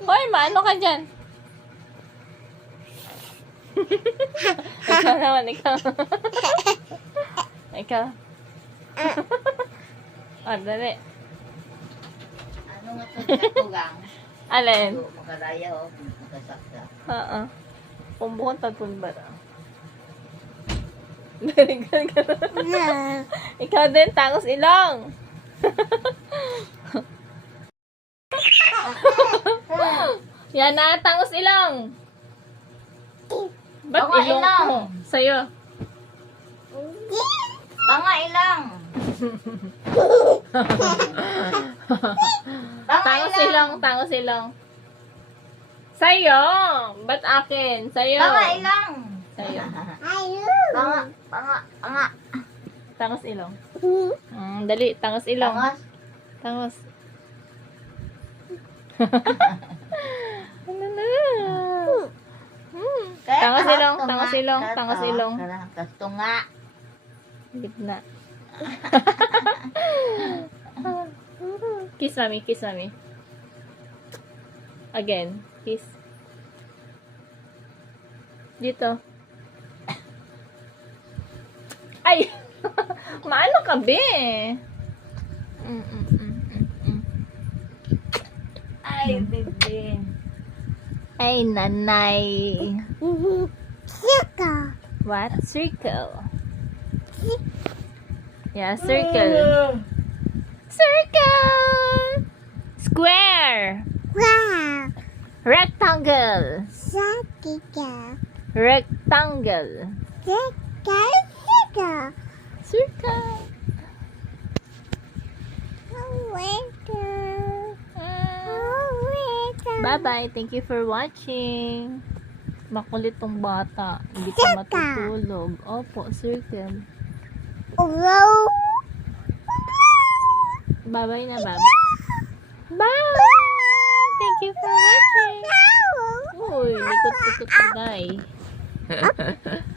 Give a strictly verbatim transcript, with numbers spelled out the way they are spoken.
Hoy, maano ka dyan? Ikaw naman, ikaw. Ikaw. Ah, dali. Ano nga ito katugang? Alin? So, makalaya o makasaksa. Oo. Pumbukan tatun ba na? Daligan ka na. Ikaw din, tangos ilong. Yan na, tangos ilong. Ba't Tanga ilong ilong. mo? Sa'yo. Tanga ilang. Tanga Tangos ilang. ilong, tangos ilong. Sa'yo. Ba't akin? Sa'yo. Tanga ilang. Sa'yo. Tanga, tanga, tanga. Tangos ilong. Mm, dali, tangos ilong. Tangos. Tangos. Ano na? Hmm. Kaya Tangos kahas ilong, tunga. tangos ilong, Kahas- tangos oh, ilong. kahas tunga. Gitna. Kiss mami, kiss mami. Again, kiss. Dito. Ay! Maano ka, be? Mm, mm, mm, mm, mm. Ay, bebe. Ay, nanay. Circle. What? Circle. Yeah, circle. Circle! Square! Wow. Rectangle! Circle. Rectangle! Circle. Circle. Circle! Winter. Ah. Winter. Bye-bye. Thank you for watching. Makulit tong bata. Hindi ka Circle. matutulog. Opo, circle. Row. Bye-bye na, bye. Bye! Thank you for watching. Uy, likot-likot na, guy.